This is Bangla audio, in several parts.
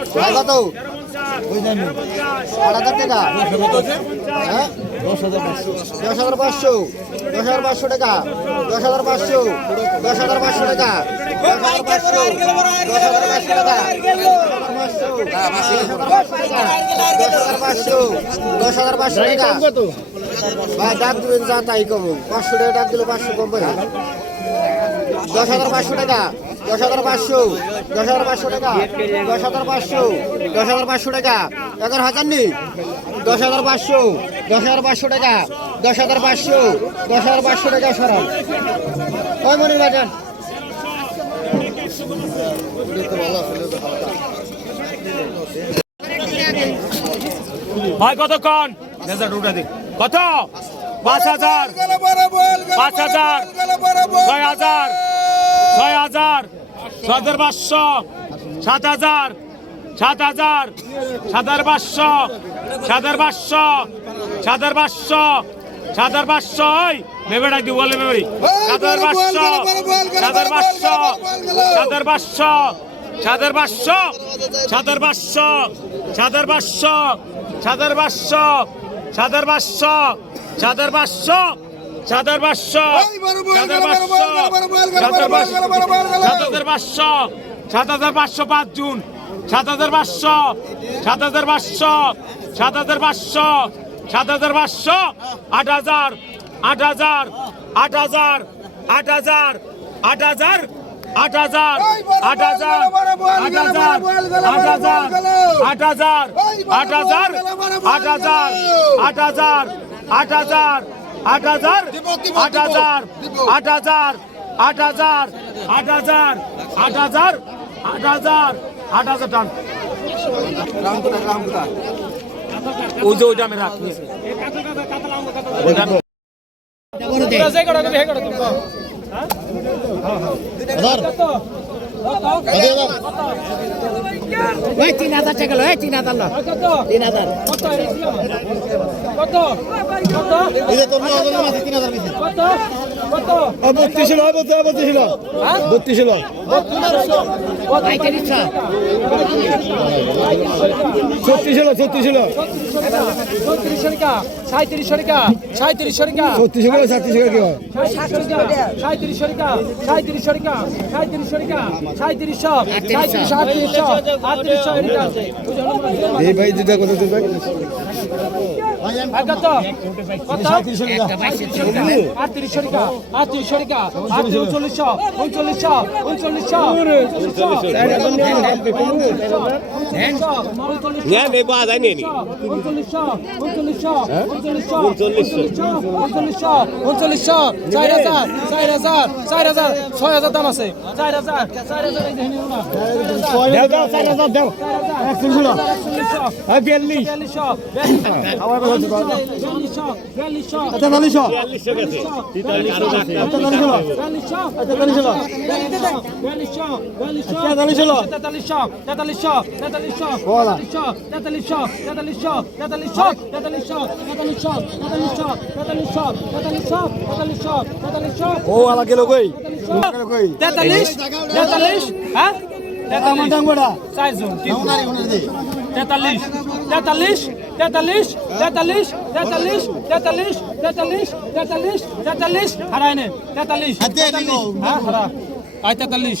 কত আট হাজার টাকা হ্যাঁ দশ হাজার পাঁচশো দশ হাজার পাঁচশো টাকা দশ হাজার পাঁচশো দশ হাজার পাঁচশো টাকা দশ হাজার পাঁচশো দশ হাজার পাঁচশো টাকা দশ হাজার পাঁচশো দশ হাজার পাঁচশো টাকা ভাই ডাক দিবেন যা তাই কম পাঁচশো টাকা ডাক দিলে পাঁচশো কম ভাই দশ হাজার পাঁচশো টাকা দশ হাজার পাঁচশো, দশ হাজার পাঁচশো টাকা, দশ হাজার পাঁচশো, দশ হাজার পাঁচশো টাকা, এগারো হাজার নেই দশ হাজার পাঁচশো, দশ হাজার পাঁচশো টাকা, দশ হাজার পাঁচশো, দশ হাজার পাঁচশো টাকা সরান ওই মনির বাজান ভাই কতক্ষণ কত? পাঁচ হাজার। পাঁচ হাজার। ছয় হাজার। ছয় হাজার। ছ হাজার পাঁচশো সাত হাজার সাত হাজার সাদার হাজার পাঁচশো সাত হাজার পাঁচশো সাত পাঁচশো সাত পাঁচশো ওই ভেবে ডাকি বলে মেমরি সাত হাজার পাঁচশো সাত হাজার পাঁচশো সাত হাজার পাঁচশো সাদার পাঁচশো সাদার পাঁচশো সাদার পাঁচশো সাদার পাঁচশো সাদার পাঁচশো সাদার পাঁচশো হাজার পাঁচশো সাত হাজার পাঁচশো সাত হাজার পাঁচশো সাত হাজার পাঁচশো পাঁচ জুন সাত হাজার পাঁচশো সাত হাজার পাঁচশো সাত হাজার পাঁচশো সাত হাজার পাঁচশো আট হাজার আট হাজার আট হাজার আট হাজার আট হাজার আট হাজার আট হাজার আট হাজার আট হাজার আট হাজার আট হাজার আট হাজার আট হাজার আট হাজার আট হাজার আট হাজার আট হাজার আট হাজার আট হাজার আট হাজার আট হাজার আট হাজার টান। ওই যে ওইটা আমি রাখি তিন হাজার টাকা লো তিন হাজার লো তিন হাজার বত্রিশ ছিল বত্রিশ ছিল বত্রিশ ছিল পাইকারি ছ ছত্রিশ ছিল ছত্রিশ ছিল সাঁত্রিশ টাকা সাঁত্রিশ টাকা ছত্রিশ ছত্রিশ কি হয় সাঁত্রিশ টাকা সাঁত্রিশ টাকা সাঁত্রিশ টাকা সাঁত্রিশ সাঁত্রিশশো সাঁত্রিশশো আটত্রিশশো আটত্রিশশো এটা আছে এই ভাই দুটা কত দেবে কত কত আটত্রিশশো টাকা নেন এই পাওয়া যায় নি উনচল্লিশশো চার হাজার চার হাজার চার হাজার ছয় হাজার দাম আছে চার হাজার চার হাজার বিয়াল্লিশ তেতাল্লিশশো তেতাল্লিশশো তেতাল্লিশশো তেতাল্লিশশো তেতাল্লিশশো Bola. ও আলা গেল কই গেল কই 43 43 হ্যাঁ আমার দাম বড়া 4 জন 43 43 তেতাল্লিশ তেতাল্লিশ তেতাল্লিশ তেতাল্লিশ তেতাল্লিশ তেতাল্লিশ তেতাল্লিশ হারায় নে তেতাল্লিশ তেতাল্লিশ হ্যাঁ হারা আয় তেতাল্লিশ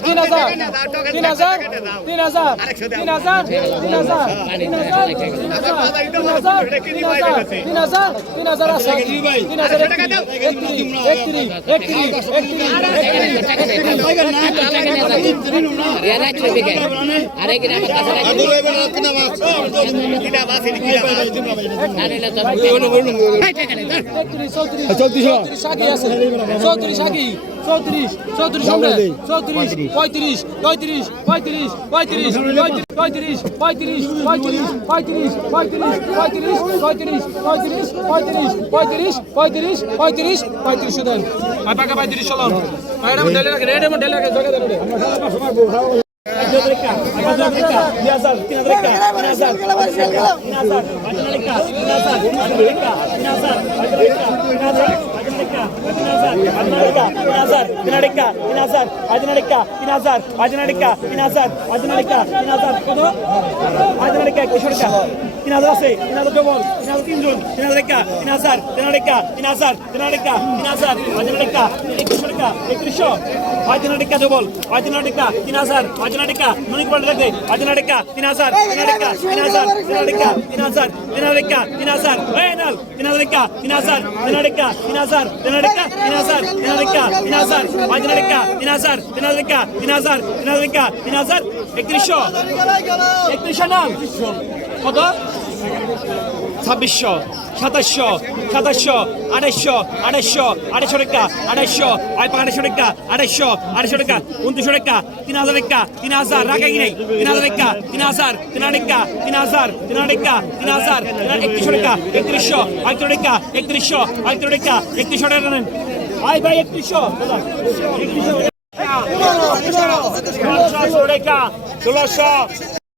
তিন হাজার তিন হাজার তিন হাজার তিন হাজার তিন হাজার তিন হাজার তিন হাজার তিন হাজার তিন হাজার তিন হাজার আছে তিন হাজার একত্রিশ একত্রিশ একত্রিশ একত্রিশ চলতিস চৌত্রিশ চৌত্রিশ চৌত্রিশ চৌত্রিশ পঁয়ত্রিশ পঁয়ত্রিশ পঁয়ত্রিশ পঁয়ত্রিশ পঁয়ত্রিশ পঁয়ত্রিশ পঁয়ত্রিশ পঁয়ত্রিশ পঁয়ত্রিশ পঁয়ত্রিশ পঁয়ত্রিশ পঁয়ত্রিশ পঁয়ত্রিশ পঁয়ত্রিশ পঁয়ত্রিশ পঁয়ত্রিশ পঁয়ত্রিশ দেন পঁয়ত্রিশ ষোলো তিনজন তিন হাজার তিন হাজার তিন হাজার তিন হাজার তিন হাজার তিন হাজার টাকা একত্রিশশো হাজার টাকা ডবল হাজার টাকা তিন হাজার হাজার টাকা মনিক বলে রাখবে হাজার টাকা তিন নাম কত ছাব্বিশশো সাতাশশো সাতাশশো আড়াইশো আড়াইশো আড়াইশো টাকা আড়াইশো আই আড়াইশো টাকা আড়াইশো আড়াইশো টাকা উনত্রিশশো টাকা তিন হাজার টাকা তিন হাজার রাখা কি নাই? তিন হাজার টাকা তিন হাজার তিন টাকা তিন হাজার তিন টাকা তিন হাজার একত্রিশশো টাকা একত্রিশশো আড়াইশো টাকা একত্রিশশো আড়াইশো টাকা একত্রিশশো টাকা নেন। আই ভাই একত্রিশশো একত্রিশশো টাকা ষোলোশো।